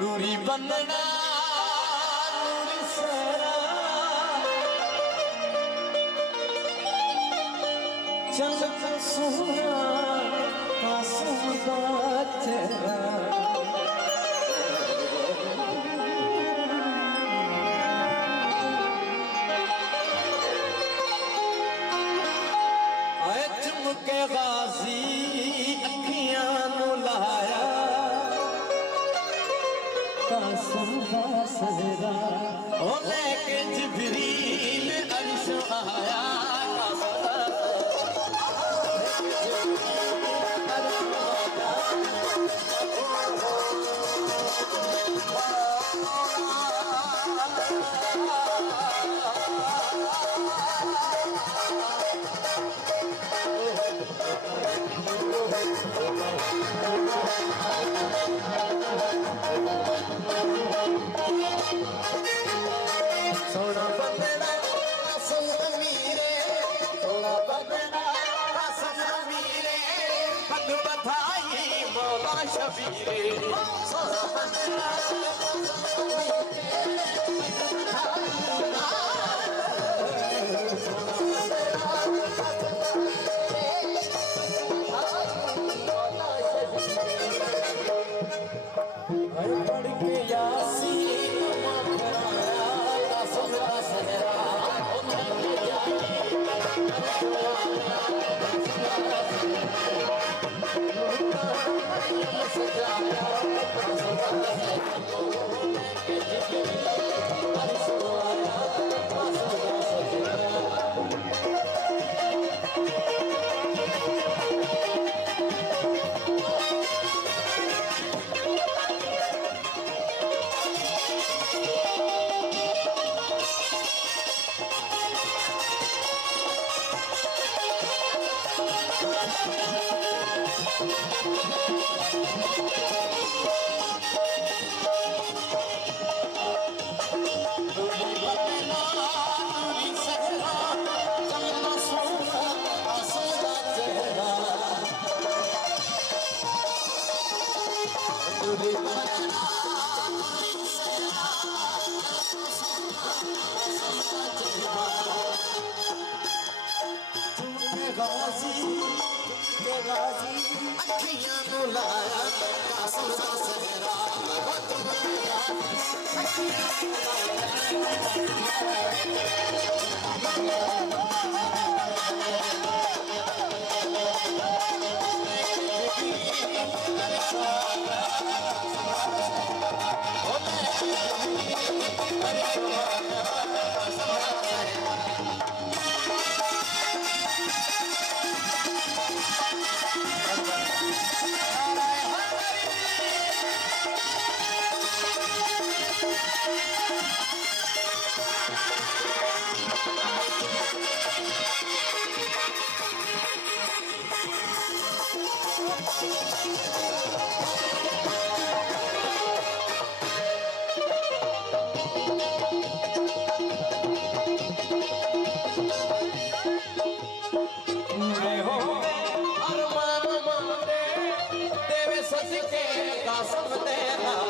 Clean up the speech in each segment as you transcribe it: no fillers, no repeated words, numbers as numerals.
नूरी बनना नूरी सरा चल सोना कासुदा तेरा आए चुमके गाजी अखियां नु लाया कासुदा सजरा ओ लेके जिब्रील अर्श आया सोना बंदना संग मीरे सोना बंदना संग मीरे पग बधाई मौला शबीरे सोना बंदना पढ़ के यासीन गाजी अखियां नु लाया कासुदा सजरा कासम तेरा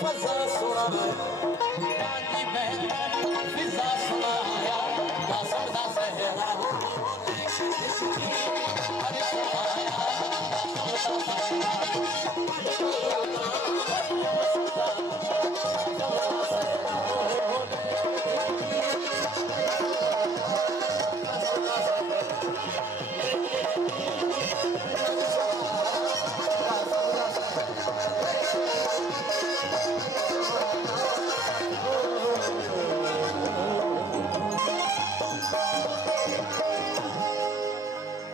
फजा सुना फिजा सुनाया कासम दा सहरा